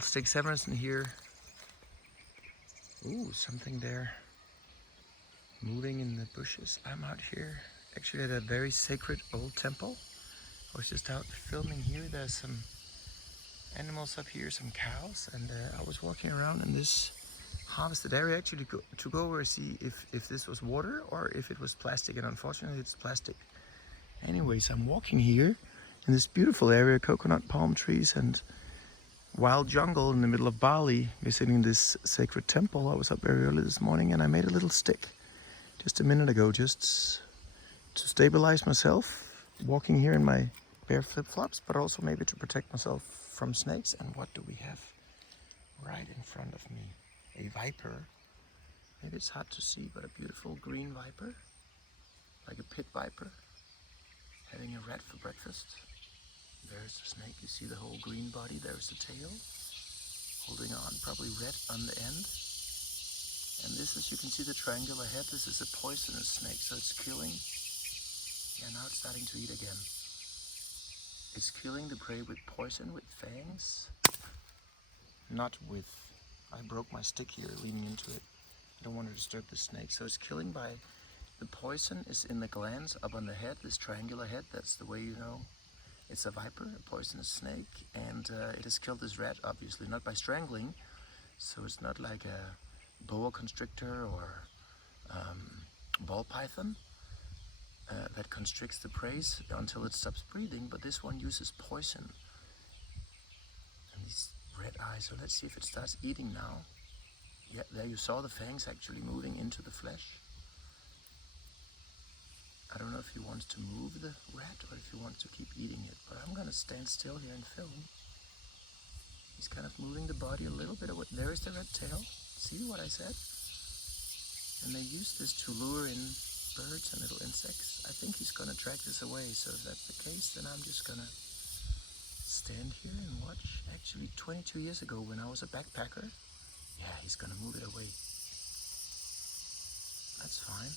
Untitled Stig Severinsen here. Ooh, something there moving in the bushes. I'm out here actually at a very sacred old temple. I was just out filming here. There's some animals up here, some cows, and I was walking around in this harvested area actually to go over and see if this was water or if it was plastic, and unfortunately it's plastic. Anyways, I'm walking here in this beautiful area, coconut palm trees and wild jungle in the middle of Bali, visiting this sacred temple. I was up very early this morning and I made a little stick just a minute ago, just to stabilize myself, walking here in my bare flip-flops, but also maybe to protect myself from snakes. And what do we have right in front of me? A viper. Maybe it's hard to see, but a beautiful green viper, like a pit viper, having a rat for breakfast. There's the snake. You see the whole green body. There's the tail, holding on, probably red on the end. And this is, you can see the triangular head. This is a poisonous snake, so it's killing. Yeah, now it's starting to eat again. It's killing the prey with poison, with fangs. Not with, I broke my stick here leaning into it. I don't want to disturb the snake. So it's killing by, the poison is in the glands up on the head, this triangular head. That's the way you know it's a viper, a poisonous snake. And it has killed this rat, obviously, not by strangling. So it's not like a boa constrictor or ball python that constricts the prey until it stops breathing, but this one uses poison. And these red eyes, so let's see if it starts eating now. Yeah, there you saw the fangs actually moving into the flesh. I don't know if he wants to move the rat or if he wants to keep eating it, but I'm gonna stand still here and film. He's kind of moving the body a little bit away. There is the red tail. See what I said? And they use this to lure in birds and little insects. I think he's gonna drag this away, so if that's the case, then I'm just gonna stand here and watch. Actually, 22 years ago when I was a backpacker, yeah, he's gonna move it away. That's fine.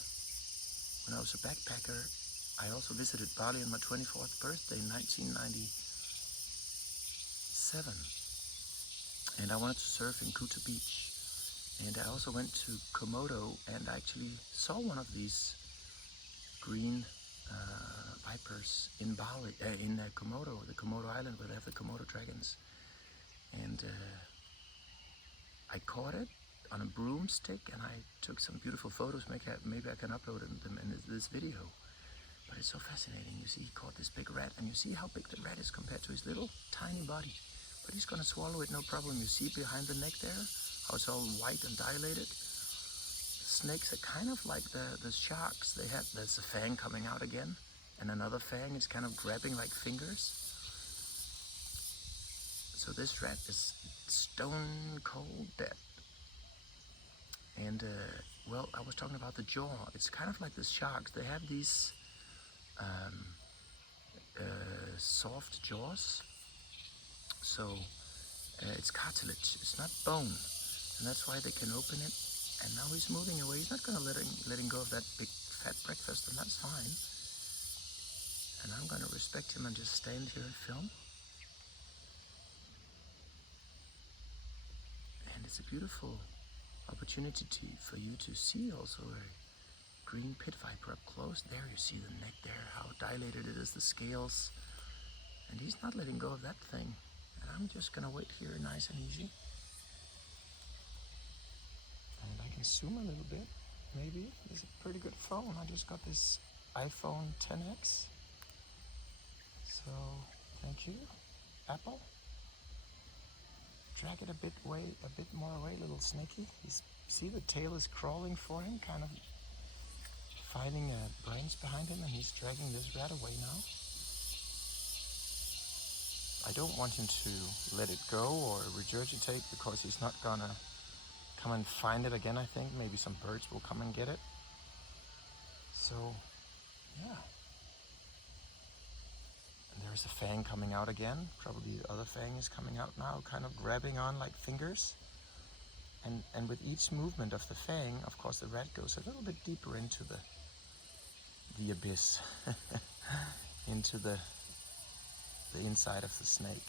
When I was a backpacker, I also visited Bali on my 24th birthday in 1997. And I wanted to surf in Kuta Beach. And I also went to Komodo and I actually saw one of these green vipers in Bali, in Komodo, the Komodo Island where they have the Komodo dragons. And I caught it on a broomstick and I took some beautiful photos. Maybe I can upload them in this video. But it's so fascinating. You see, he caught this big rat, and you see how big the rat is compared to his little tiny body. But he's gonna swallow it, no problem. You see behind the neck there, how it's all white and dilated. The snakes are kind of like the sharks. There's a fang coming out again, and another fang is kind of grabbing like fingers. So this rat is stone cold dead. And well, I was talking about the jaw. It's kind of like the sharks. They have these soft jaws. So it's cartilage. It's not bone, and that's why they can open it. And now he's moving away. He's not going to letting go of that big fat breakfast, and that's fine. And I'm going to respect him and just stand here and film. And it's a beautiful opportunity for you to see also a green pit viper up close. There you see the neck there, how dilated it is, the scales. And he's not letting go of that thing. And I'm just gonna wait here nice and easy. And I can zoom a little bit, maybe. This is a pretty good phone. I just got this iPhone XS. So, thank you, Apple. Drag it a bit more away, little snaky. See the tail is crawling for him, kind of finding a branch behind him, and he's dragging this rat away now. I don't want him to let it go or regurgitate because he's not gonna come and find it again, I think. Maybe some birds will come and get it. So, yeah. And there's a fang coming out again. Probably the other fang is coming out now, kind of grabbing on like fingers. And with each movement of the fang, of course, the rat goes a little bit deeper into the abyss, into the inside of the snake.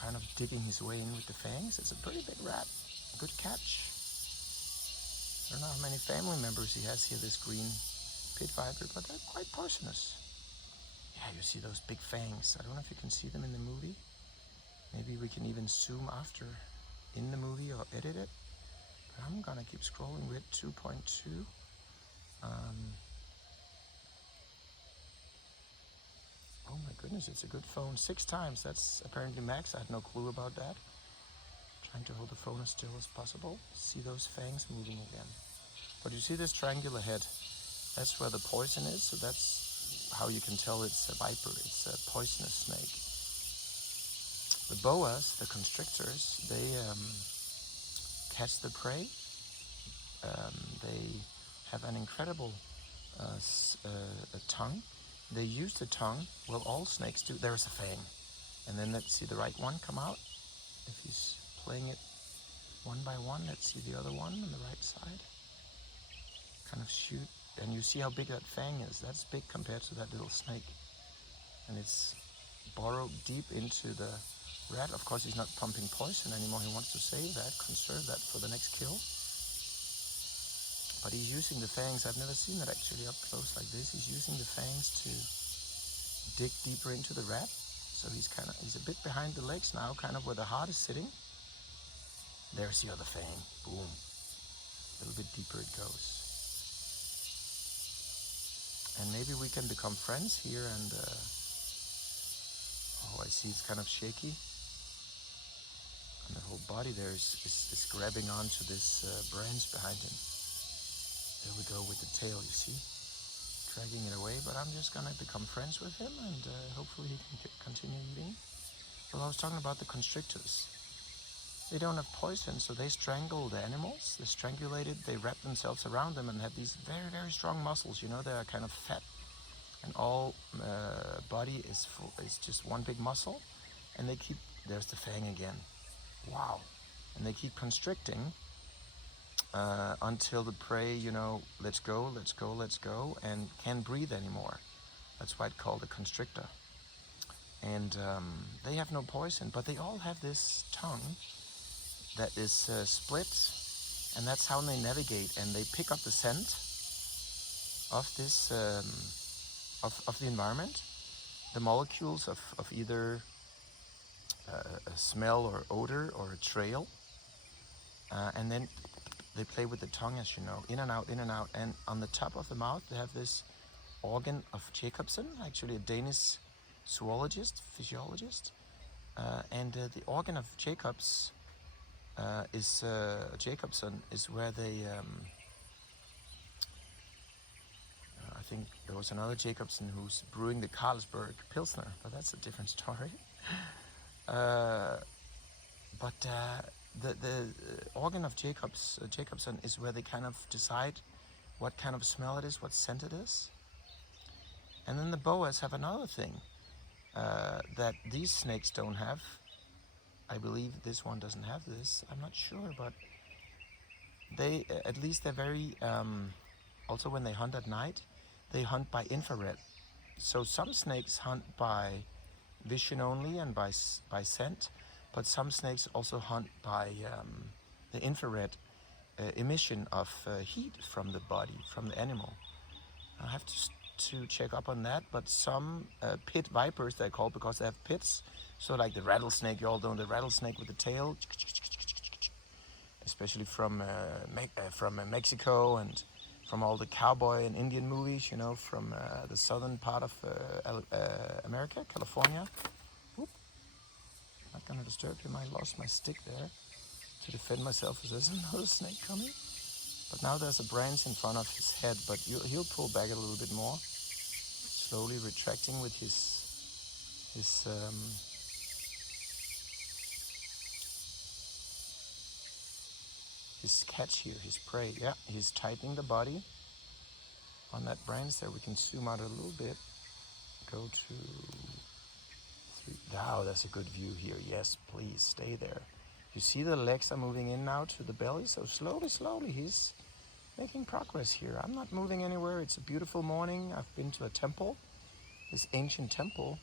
kind of digging his way in with the fangs. It's a pretty big rat. Good catch. I don't know how many family members he has here, this green pit viper, but they're quite poisonous. Yeah, you see those big fangs. I don't know if you can see them in the movie. Maybe we can even zoom after in the movie or edit it. But I'm gonna keep scrolling with 2.2. Oh my goodness, it's a good phone. 6 times, that's apparently max. I had no clue about that. Trying to hold the phone as still as possible. See those fangs moving again. But you see this triangular head? That's where the poison is, so that's how you can tell it's a viper. It's a poisonous snake. The boas, the constrictors, they catch the prey. They have an incredible tongue. They use the tongue, well, all snakes do. There's a fang. And then let's see the right one come out. If he's playing it one by one, let's see the other one on the right side. Kind of shoot, and you see how big that fang is. That's big compared to that little snake. And it's burrowed deep into the rat. Of course, he's not pumping poison anymore. He wants to save that, conserve that for the next kill. But he's using the fangs. I've never seen that actually up close like this. He's using the fangs to dig deeper into the rat. So he's a bit behind the legs now, kind of where the heart is sitting. There's the other fang. Boom. A little bit deeper it goes. And maybe we can become friends here and oh, I see it's kind of shaky. And the whole body there is grabbing onto this branch behind him. There we go with the tail, you see, dragging it away. But I'm just gonna become friends with him, and hopefully he can continue eating. Well, I was talking about the constrictors. They don't have poison, so they strangle the animals. They strangulate it, they wrap themselves around them and have these very, very strong muscles. You know, they are kind of fat, and all body is full. It's just one big muscle, and they keep. There's the fang again. Wow, and they keep constricting. Until the prey, you know, let's go, let's go, let's go, and can't breathe anymore. That's why it's called a constrictor. And they have no poison, but they all have this tongue that is split, and that's how they navigate, and they pick up the scent of this, of the environment, the molecules of either a smell or odor or a trail, and then they play with the tongue, as you know, in and out, and on the top of the mouth they have this organ of Jacobson, actually a Danish zoologist, physiologist, and the organ of Jacobson is where they, I think there was another Jacobson who's brewing the Carlsberg Pilsner, but that's a different story. The organ of Jacobson is where they kind of decide what kind of smell it is, what scent it is. And then the boas have another thing that these snakes don't have. I believe this one doesn't have this. I'm not sure, but they, at least they're very, also when they hunt at night, they hunt by infrared. So some snakes hunt by vision only and by scent. But some snakes also hunt by the infrared emission of heat from the body, from the animal. I have to check up on that, but some pit vipers, they're called because they have pits. So like the rattlesnake, you all know the rattlesnake with the tail, especially from Mexico and from all the cowboy and Indian movies, you know, from the southern part of America, California. Not gonna disturb him. I lost my stick there to defend myself as there's another snake coming. But now there's a branch in front of his head, but he'll pull back a little bit more, slowly retracting with his catch here, his prey. Yeah, he's tightening the body on that branch there. We can zoom out a little bit. Go to 3. Wow, that's a good view here. Yes, please stay there. You see the legs are moving in now to the belly, so slowly he's making progress here. I'm not moving anywhere. It's a beautiful morning. I've been to a temple, this ancient temple,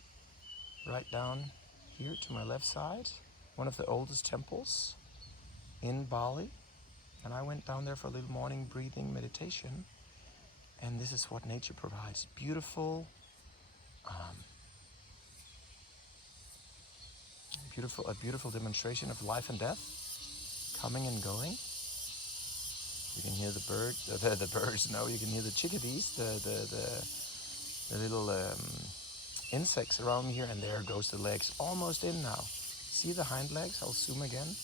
right down here to my left side. one of the oldest temples in Bali. And I went down there for a little morning breathing meditation. And this is what nature provides. Beautiful, a beautiful demonstration of life and death, coming and going. You can hear the birds, the birds, no, you can hear the chickadees, the little insects around here, and there goes the legs, almost in now. See the hind legs? I'll zoom again.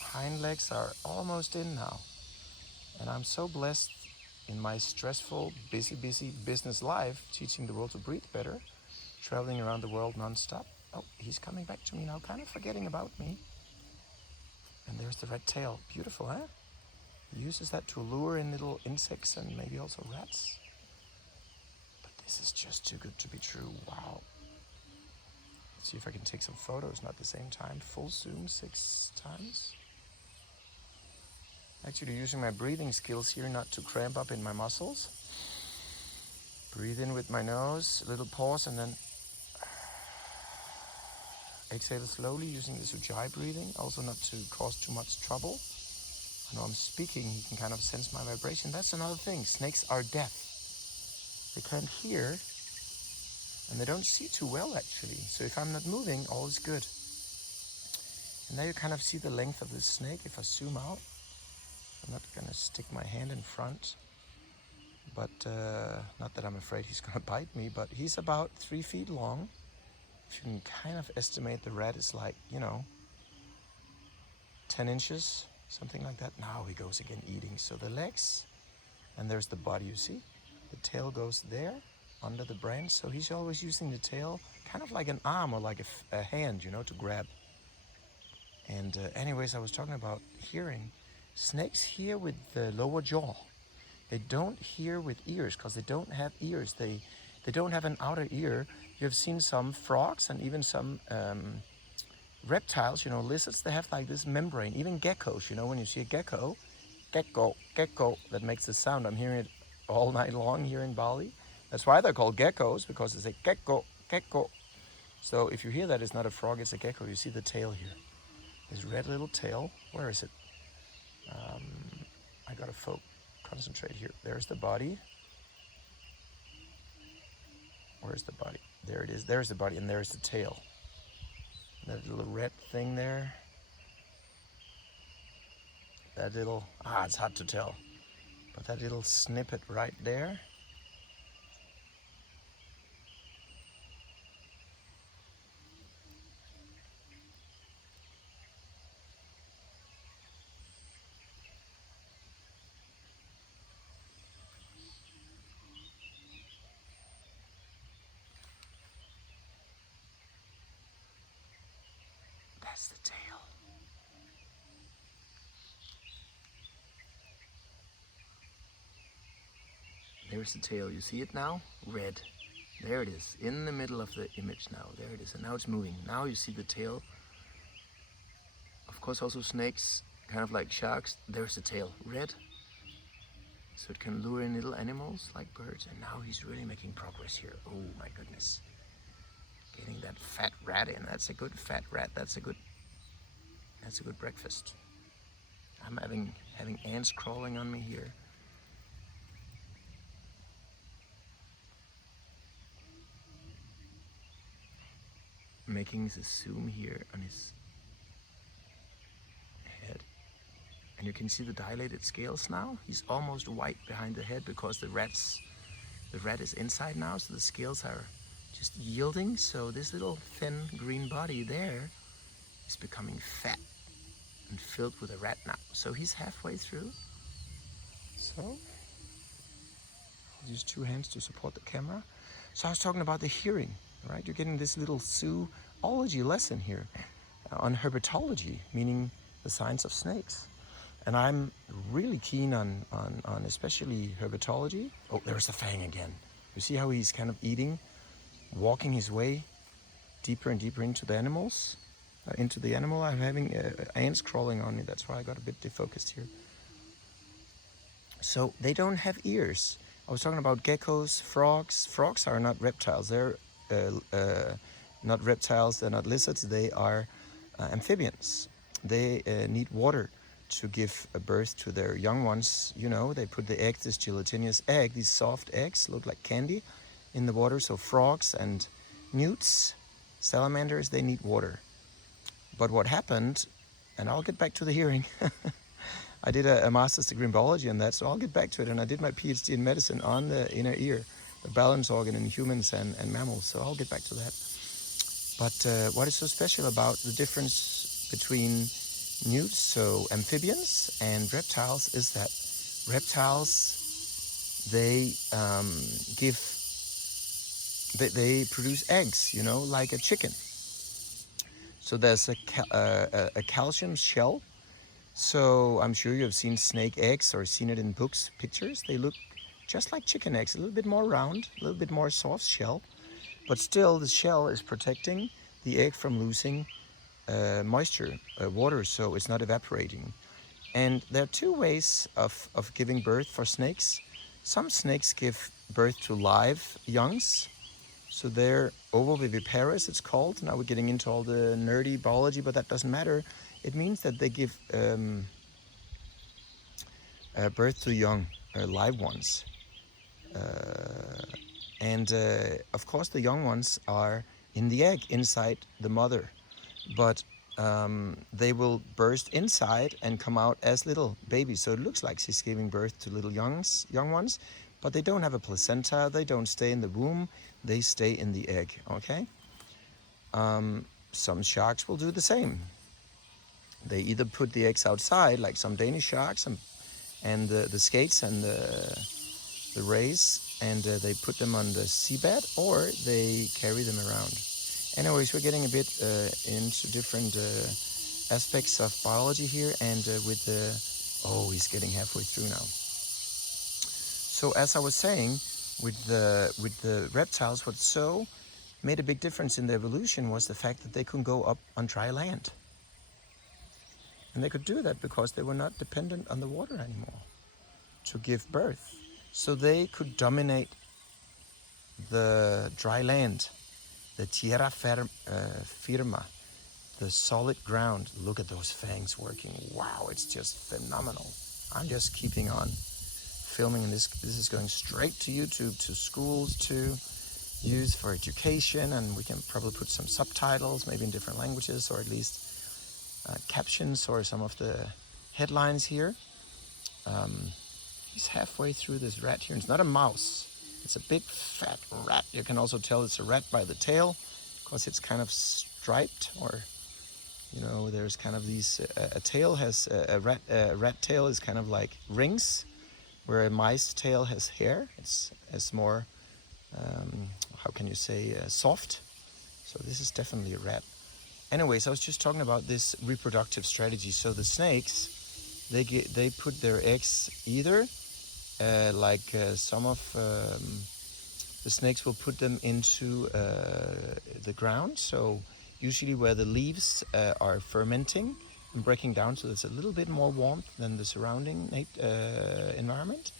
Hind legs are almost in now. And I'm so blessed in my stressful, busy business life, teaching the world to breathe better, traveling around the world non-stop. Oh, he's coming back to me now, kind of forgetting about me. And there's the red tail. Beautiful, huh? He uses that to lure in little insects and maybe also rats. But this is just too good to be true. Wow. Let's see if I can take some photos, not at the same time. Full zoom 6 times. Actually using my breathing skills here not to cramp up in my muscles. Breathe in with my nose, a little pause, and then exhale slowly using the Ujjayi breathing, also not to cause too much trouble. I know I'm speaking, you can kind of sense my vibration. That's another thing, snakes are deaf. They can't hear, and they don't see too well actually. So if I'm not moving, all is good. And now you kind of see the length of this snake. If I zoom out, I'm not gonna stick my hand in front, but not that I'm afraid he's gonna bite me, but he's about 3 feet long. If you can kind of estimate, the rat is like, 10 inches, something like that. Now he goes again eating. So the legs, and there's the body, you see? The tail goes there, under the branch. So he's always using the tail, kind of like an arm or like a hand, to grab. And anyways, I was talking about hearing. Snakes hear with the lower jaw. They don't hear with ears because they don't have ears. They don't have an outer ear. You have seen some frogs and even some reptiles, lizards, they have like this membrane. Even geckos, when you see a gecko, that makes the sound. I'm hearing it all night long here in Bali. That's why they're called geckos, because it's a gecko. So if you hear that, it's not a frog, it's a gecko. You see the tail here. This red little tail. Where is it? I gotta concentrate here. There's the body. Where's the body? There it is. There's the body, and there's the tail. That little red thing there. That little, it's hard to tell. But that little snippet right there. That's the tail. There's the tail. You see it now? Red. There it is. In the middle of the image now. There it is. And now it's moving. Now you see the tail. Of course also snakes, kind of like sharks. There's the tail. Red. So it can lure in little animals like birds. And now he's really making progress here. Oh my goodness. Getting that fat rat in. That's a good fat rat. That's a good breakfast. I'm having ants crawling on me here. Making the zoom here on his head. And you can see the dilated scales now. He's almost white behind the head because the rat is inside now, so the scales are just yielding. So this little thin green body there is becoming fat and filled with a rat now. So he's halfway through. So I'll use 2 hands to support the camera. So I was talking about the hearing, right? You're getting this little zoology lesson here on herpetology, meaning the science of snakes. And I'm really keen on especially herpetology. Oh, there's the fang again. You see how he's kind of eating, walking his way deeper and deeper into the animals, into the animal. I'm having ants crawling on me. That's why I got a bit defocused here. So they don't have ears. I was talking about geckos, frogs. Frogs are not reptiles. They're not reptiles, they're not lizards, they are amphibians. They need water to give birth to their young ones. You know, they put the egg, this gelatinous egg, these soft eggs, look like candy, in the water. So frogs and newts, salamanders, they need water. But what happened, and I'll get back to the hearing, I did a master's degree in biology on that, so I'll get back to it. And I did my PhD in medicine on the inner ear, the balance organ in humans and mammals, so I'll get back to that. But what is so special about the difference between newts, so amphibians, and reptiles is that reptiles, they they produce eggs, you know, like a chicken. So there's a calcium shell. So I'm sure you have seen snake eggs or seen it in books, pictures. They look just like chicken eggs, a little bit more round, a little bit more soft shell. But still, the shell is protecting the egg from losing moisture, water, so it's not evaporating. And there are two ways of giving birth for snakes. Some snakes give birth to live youngs. So they're ovoviviparous, it's called. Now we're getting into all the nerdy biology, but that doesn't matter. It means that they give birth to young, live ones. And of course the young ones are in the egg, inside the mother. But they will burst inside and come out as little babies. So it looks like she's giving birth to little young ones, but they don't have a placenta, they don't stay in the womb, they stay in the egg, okay? Some sharks will do the same. They either put the eggs outside, like some Danish sharks and the skates and the rays, and they put them on the seabed, or they carry them around. Anyways, we're getting a bit into different aspects of biology here, and with the, oh, he's getting halfway through now. So as I was saying, with the reptiles, what so made a big difference in the evolution was the fact that they could go up on dry land. And they could do that because they were not dependent on the water anymore to give birth. So they could dominate the dry land, the tierra firma, the solid ground. Look at those fangs working. Wow, it's just phenomenal. I'm just keeping on filming, and this is going straight to YouTube, to schools, to use for education, and we can probably put some subtitles, maybe in different languages, or at least captions or some of the headlines here. He's halfway through this rat here. It's not a mouse. It's a big fat rat. You can also tell it's a rat by the tail, because it's kind of striped, or you know, there's kind of these. A tail has a rat tail is kind of like rings, where a mice tail has hair. It's more, how can you say, soft. So this is definitely a rat. Anyways, I was just talking about this reproductive strategy. So the snakes, they put their eggs either some of the snakes will put them into the ground. So usually where the leaves are fermenting and breaking down, so there's a little bit more warmth than the surrounding environment.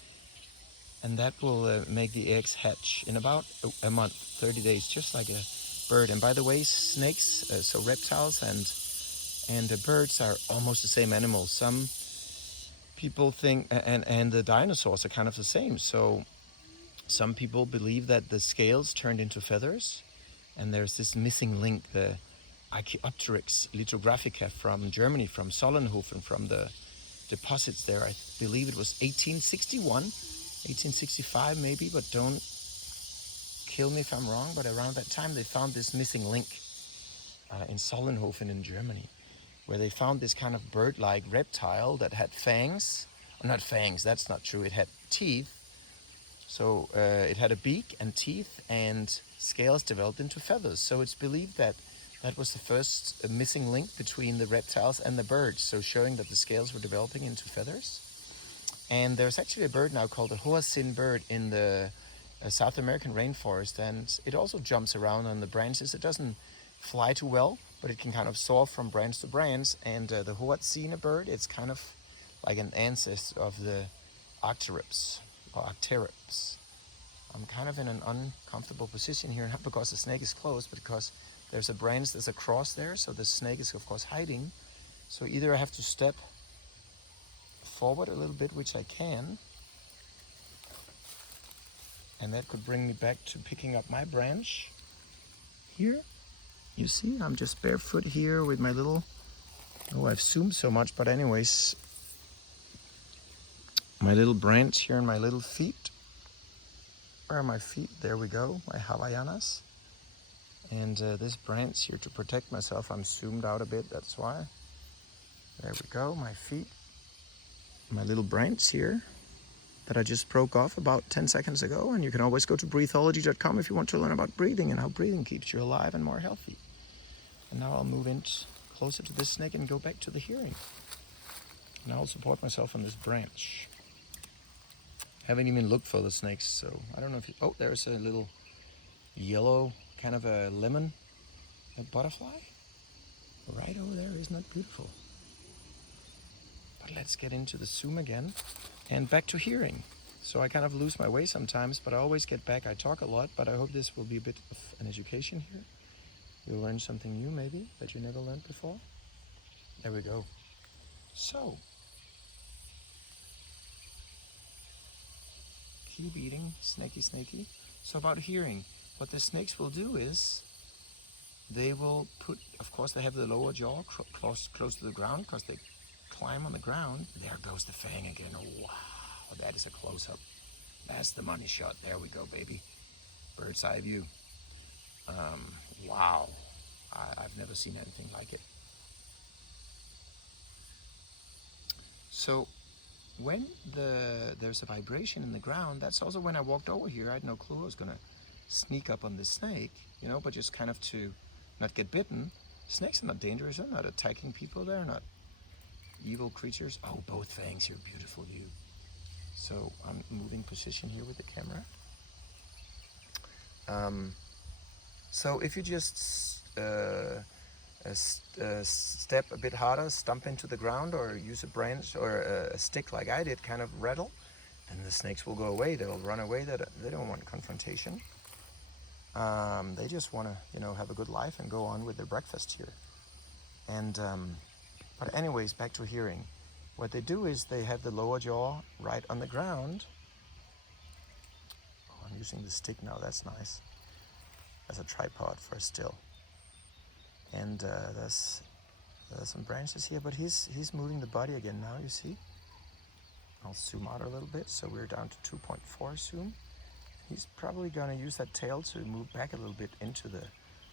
And that will make the eggs hatch in about a month, 30 days, just like a bird. And by the way, snakes, so reptiles and birds are almost the same animals. Some people think, and the dinosaurs are kind of the same. So some people believe that the scales turned into feathers, and there's this missing link, the Archaeopteryx lithographica from Germany, from Sollenhofen, from the deposits there. I believe it was 1861, 1865 maybe, but don't kill me if I'm wrong, but around that time they found this missing link in Sollenhofen in Germany, where they found this kind of bird-like reptile that had fangs. Not fangs, that's not true, it had teeth. So it had a beak and teeth, and scales developed into feathers. So it's believed that that was the first missing link between the reptiles and the birds, so showing that the scales were developing into feathers. And there's actually a bird now called the hoatzin bird in the South American rainforest, and it also jumps around on the branches. It doesn't fly too well, but it can kind of soar from branch to branch. And the hoatzin bird, it's kind of like an ancestor of the Arcteryps or Arcteryps. I'm kind of in an uncomfortable position here, not because the snake is close, but because There's a branch, there's a cross there, so the snake is of course hiding. So either I have to step forward a little bit, which I can, and that could bring me back to picking up my branch here. You see, I'm just barefoot here with my little, oh, I've zoomed so much, but anyways, my little branch here and my little feet. Where are my feet? There we go, my Havaianas. And this branch here to protect myself, I'm zoomed out a bit, that's why. There we go, my feet. My little branch here that I just broke off about 10 seconds ago. And you can always go to breathology.com if you want to learn about breathing and how breathing keeps you alive and more healthy. And now I'll move in closer to this snake and go back to the hearing. And I'll support myself on this branch. Haven't even looked for the snakes, so I don't know if you, oh, there's a little yellow, kind of a lemon, a butterfly. Right over there, isn't that beautiful? But let's get into the zoom again and back to hearing. So I kind of lose my way sometimes, but I always get back. I talk a lot, but I hope this will be a bit of an education here. You'll learn something new maybe that you never learned before. There we go. So, keep eating, snaky, snaky. So about hearing, what the snakes will do is they will put, of course they have the lower jaw close to the ground because they climb on the ground. There goes the fang again. Oh, wow, that is a close-up. That's the money shot. There we go, baby. Bird's eye view. Wow, I've never seen anything like it. So when there's a vibration in the ground, that's also when I walked over here. I had no clue I was gonna sneak up on the snake, you know, but just kind of to not get bitten. Snakes are not dangerous. They're not attacking people. They're not evil creatures. Oh, both fangs here, beautiful view. So I'm moving position here with the camera. So if you just step a bit harder, stump into the ground, or use a branch or a stick like I did, kind of rattle, then the snakes will go away. They'll run away. They don't want confrontation. They just want to, you know, have a good life and go on with their breakfast here. And but anyways, back to hearing. What they do is they have the lower jaw right on the ground. Oh, I'm using the stick now. That's nice. As a tripod for a still. And there's some branches here, but he's moving the body again now, you see. I'll zoom out a little bit, so we're down to 2.4 zoom. He's probably gonna use that tail to move back a little bit into the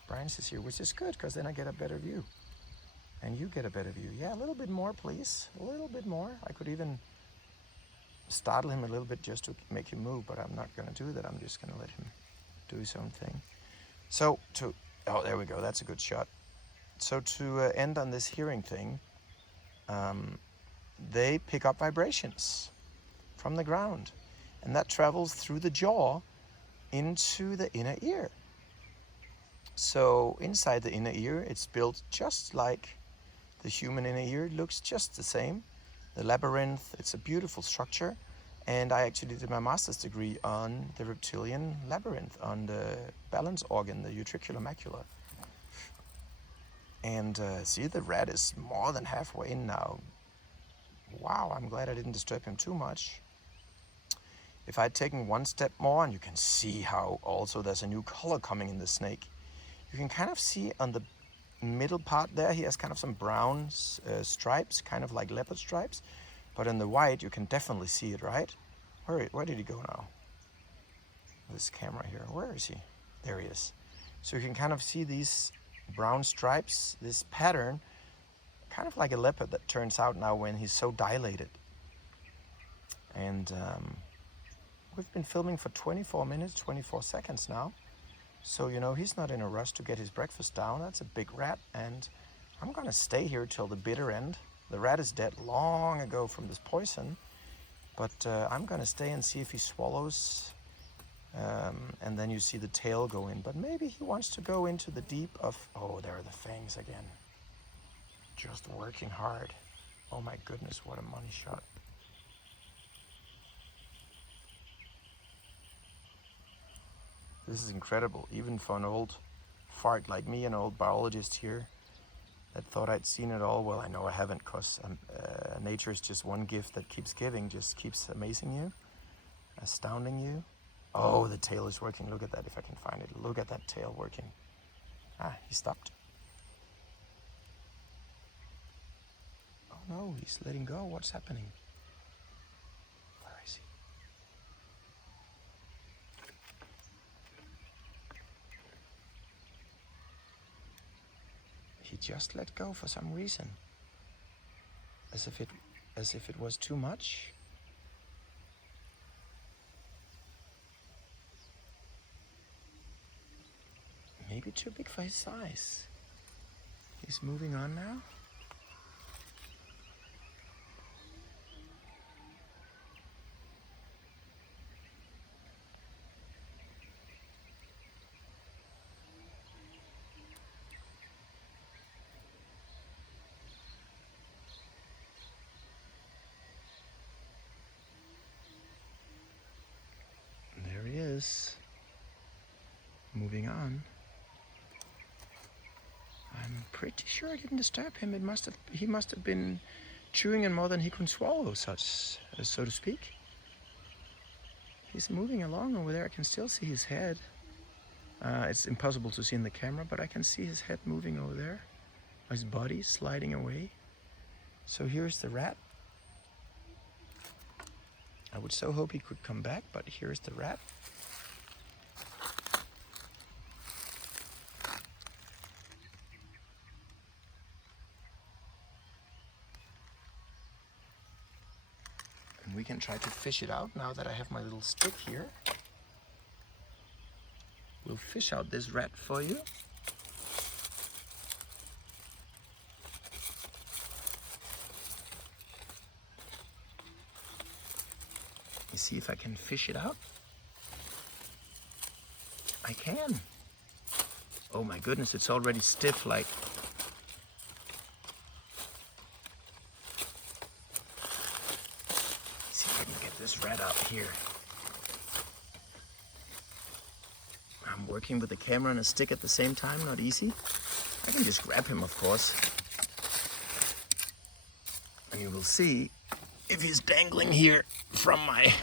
branches here, which is good, because then I get a better view. And you get a better view. Yeah, a little bit more, please. A little bit more. I could even startle him a little bit just to make him move, but I'm not gonna do that. I'm just gonna let him do his own thing. So oh, there we go, that's a good shot. So to end on this hearing thing, they pick up vibrations from the ground, and that travels through the jaw into the inner ear. So inside the inner ear, it's built just like the human inner ear. It looks just the same. The labyrinth, it's a beautiful structure. And I actually did my master's degree on the reptilian labyrinth, on the balance organ, the utricular macula. And see, the rat is more than halfway in now. Wow, I'm glad I didn't disturb him too much. If I'd taken one step more, and you can see how also there's a new color coming in the snake. You can kind of see on the middle part there, he has kind of some brown stripes, kind of like leopard stripes. But in the white, you can definitely see it, right? Where did he go now? This camera here, where is he? There he is. So you can kind of see these brown stripes, this pattern, kind of like a leopard that turns out now when he's so dilated. And we've been filming for 24 minutes, 24 seconds now. So, you know, he's not in a rush to get his breakfast down. That's a big rat, and I'm gonna stay here till the bitter end. The rat is dead long ago from this poison, but I'm gonna stay and see if he swallows, and then you see the tail go in. But maybe he wants to go into the deep of, oh, there are the fangs again. Just working hard. Oh my goodness, what a money shot. This is incredible, even for an old fart like me, an old biologist here that thought I'd seen it all. Well, I know I haven't, because nature is just one gift that keeps giving, just keeps amazing you, astounding you. Oh, the tail is working. Look at that, if I can find it. Look at that tail working. Ah, he stopped. Oh no, he's letting go. What's happening? Where is he? He just let go for some reason. As if it was too much. Maybe too big for his size. He's moving on now. There he is. Moving on. I'm pretty sure I didn't disturb him. He must have been chewing in more than he could swallow, so to speak. He's moving along over there. I can still see his head. It's impossible to see in the camera, but I can see his head moving over there. His body sliding away. So here's the rat. I would so hope he could come back, but here's the rat. And we can try to fish it out now that I have my little stick here. We'll fish out this rat for you. You see if I can fish it out? I can. Oh my goodness, it's already stiff like. See if I can get this rat out here. I'm working with the camera and a stick at the same time, not easy. I can just grab him, of course. And you will see if he's dangling here from my...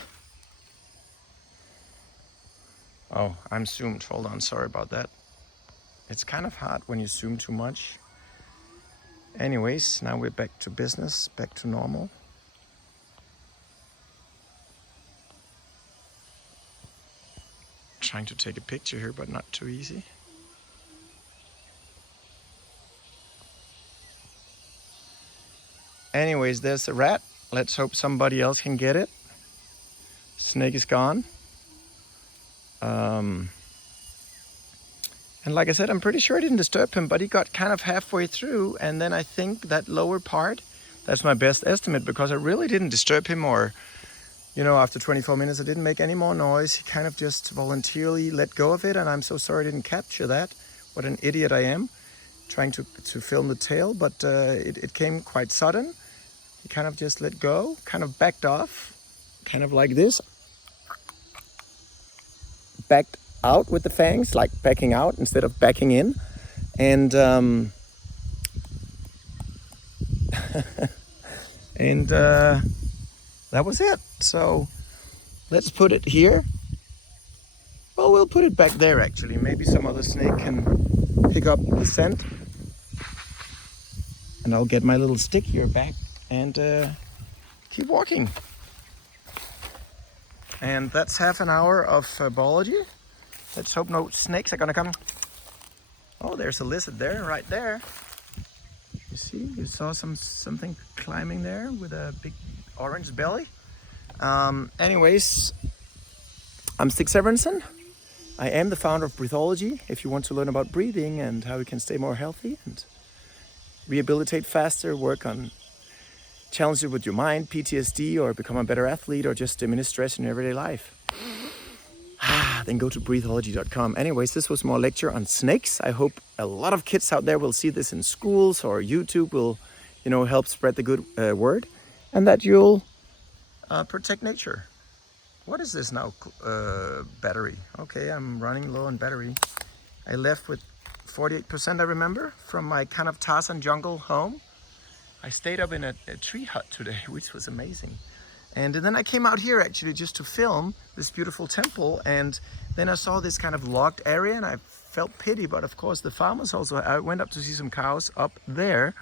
Oh, I'm zoomed. Hold on, sorry about that. It's kind of hard when you zoom too much. Anyways, now we're back to business, back to normal. Trying to take a picture here, but not too easy. Anyways, there's the rat. Let's hope somebody else can get it. Snake is gone. And like I said, I'm pretty sure I didn't disturb him, but he got kind of halfway through, and then I think that lower part, that's my best estimate, because I really didn't disturb him, or, you know, after 24 minutes I didn't make any more noise. He kind of just voluntarily let go of it, and I'm so sorry I didn't capture that. What an idiot I am, trying to film the tail, but it came quite sudden. He kind of just let go, kind of backed off, kind of like this. Backed out with the fangs, like backing out instead of backing in. And that was it. So let's put it here. Well, we'll put it back there actually. Maybe some other snake can pick up the scent. And I'll get my little stick here back and keep walking. And that's half an hour of biology. Let's hope no snakes are gonna come. Oh, there's a lizard there, right there. You see, you saw something climbing there with a big orange belly. Anyways, I'm Stig Severinsen. I am the founder of Breathology. If you want to learn about breathing and how you can stay more healthy and rehabilitate faster, work on challenges with your mind, PTSD, or become a better athlete, or just diminish stress in your everyday life, then go to breathology.com. Anyways, this was more lecture on snakes. I hope a lot of kids out there will see this in schools, or YouTube will, you know, help spread the good word, and that you'll protect nature. What is this now? Battery. Okay, I'm running low on battery. I left with 48% I remember from my kind of Tarzan jungle home. I stayed up in a tree hut today, which was amazing. And then I came out here actually just to film this beautiful temple, and then I saw this kind of locked area and I felt pity, but of course the farmers also, I went up to see some cows up there,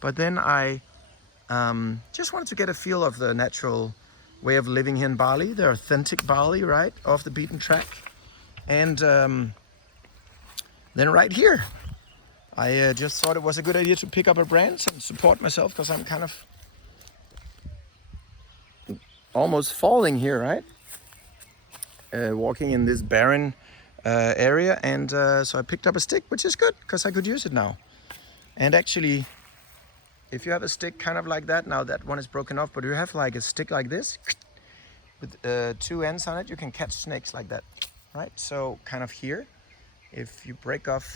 but then I just wanted to get a feel of the natural way of living here in Bali, the authentic Bali, right, off the beaten track. And then right here, I just thought it was a good idea to pick up a branch and support myself, because I'm kind of almost falling here, right? Walking in this barren area, and so I picked up a stick, which is good because I could use it now. And actually, if you have a stick kind of like that, now that one is broken off, but you have like a stick like this with 2 ends on it, you can catch snakes like that, right? So kind of here, if you break off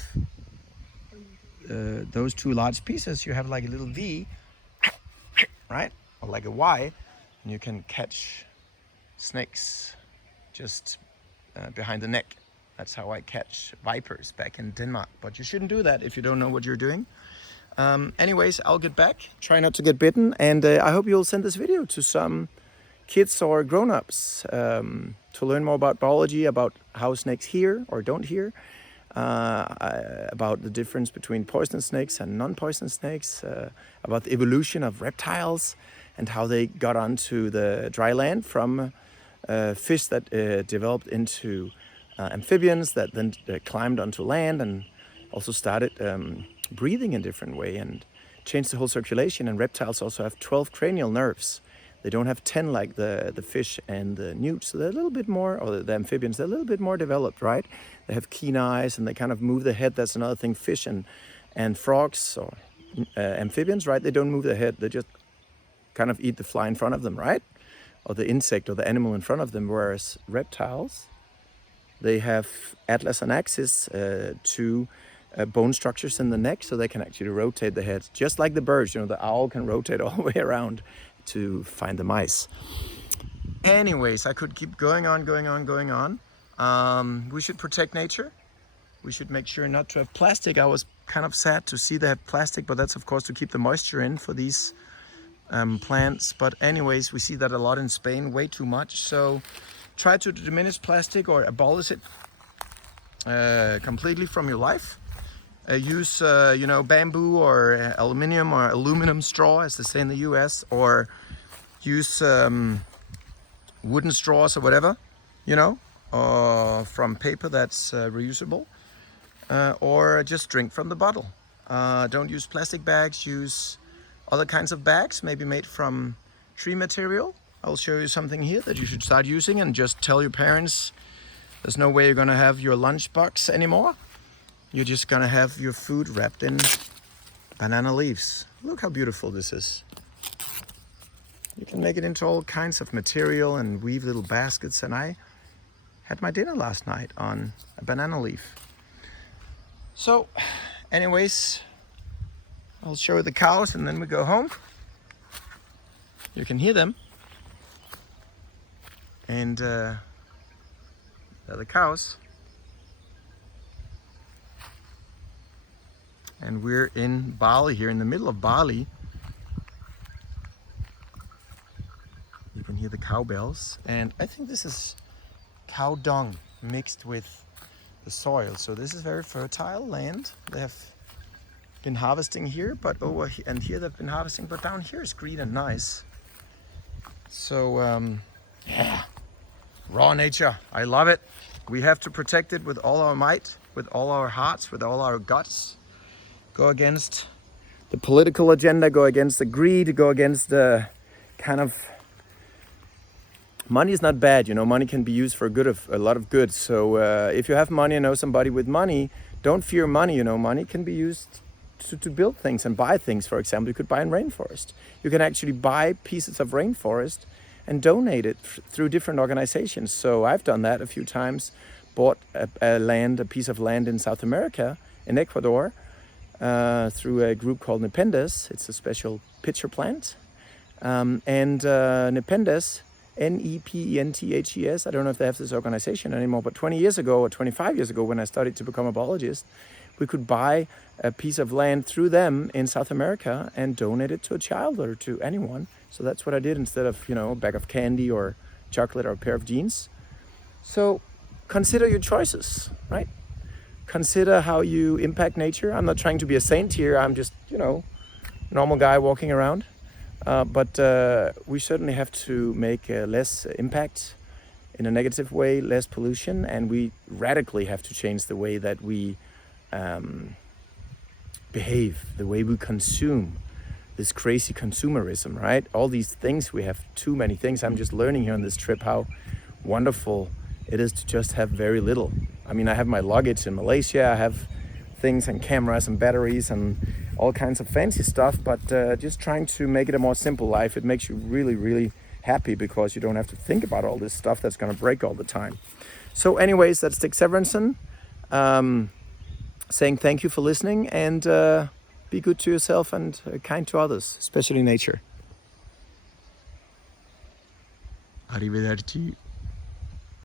those 2 large pieces, you have like a little V, right? Or like a Y, and you can catch snakes just behind the neck. That's how I catch vipers back in Denmark. But you shouldn't do that if you don't know what you're doing. Anyways, I'll get back. Try not to get bitten. And I hope you'll send this video to some kids or grown-ups to learn more about biology, about how snakes hear or don't hear, about the difference between poisonous snakes and non-poisonous snakes, about the evolution of reptiles and how they got onto the dry land from fish that developed into amphibians that then climbed onto land and also started breathing in a different way and changed the whole circulation. And reptiles also have 12 cranial nerves. They don't have 10 like the fish and the newts. So they're a little bit more, or the amphibians, they're a little bit more developed, right? They have keen eyes and they kind of move the head. That's another thing. Fish and frogs or amphibians, right? They don't move the head. They just kind of eat the fly in front of them, right? Or the insect or the animal in front of them. Whereas reptiles, they have atlas and axis, 2 bone structures in the neck, so they can actually rotate the head, just like the birds. You know, the owl can rotate all the way around to find the mice. Anyways, I could keep going on. We should protect nature. We should make sure not to have plastic. I was kind of sad to see they have plastic, but that's of course to keep the moisture in for these plants. But anyways, we see that a lot in Spain, way too much. So try to diminish plastic or abolish it completely from your life. Use bamboo or aluminum straw, as they say in the US, or use wooden straws or whatever, from paper that's reusable, or just drink from the bottle. Don't use plastic bags. Use other kinds of bags, maybe made from tree material. I'll show you something here that you should start using, and just tell your parents there's no way you're gonna have your lunchbox anymore. You're just gonna have your food wrapped in banana leaves. Look how beautiful this is. You can make it into all kinds of material and weave little baskets, and I had my dinner last night on a banana leaf. So anyways, I'll show you the cows and then we go home. You can hear them. And they're the cows. And we're in Bali here, in the middle of Bali. You can hear the cowbells. And I think this is cow dung mixed with the soil. So this is very fertile land. They have been harvesting here, but over here, and here they've been harvesting, but down here is green and nice. So yeah, raw nature, I love it. We have to protect it with all our might, with all our hearts, with all our guts. Go against the political agenda, go against the greed, go against the kind of... Money is not bad, money can be used for a lot of good. So if you have money and know somebody with money, don't fear money, money can be used to build things and buy things. For example, you could buy in rainforest. You can actually buy pieces of rainforest and donate it through different organizations. So I've done that a few times, bought a piece of land in South America, in Ecuador, through a group called Narrated. It's a special pitcher plant. And Narrated NEPENTHES. I don't know if they have this organization anymore, but 20 years ago or 25 years ago when I started to become a biologist, we could buy a piece of land through them in South America and donate it to a child or to anyone. So that's what I did instead of, a bag of candy or chocolate or a pair of jeans. So consider your choices, right? Consider how you impact nature. I'm not trying to be a saint here. I'm just, normal guy walking around. But we certainly have to make less impact in a negative way, less pollution, and we radically have to change the way that we behave, the way we consume, this crazy consumerism, right? All these things, we have too many things. I'm just learning here on this trip how wonderful it is to just have very little. I mean, I have my luggage in Malaysia, I have things and cameras and batteries and all kinds of fancy stuff, but just trying to make it a more simple life. It makes you really, really happy because you don't have to think about all this stuff that's gonna break all the time. So anyways, that's Stig Severinsen saying thank you for listening, and be good to yourself and kind to others, especially nature. Arrivederci.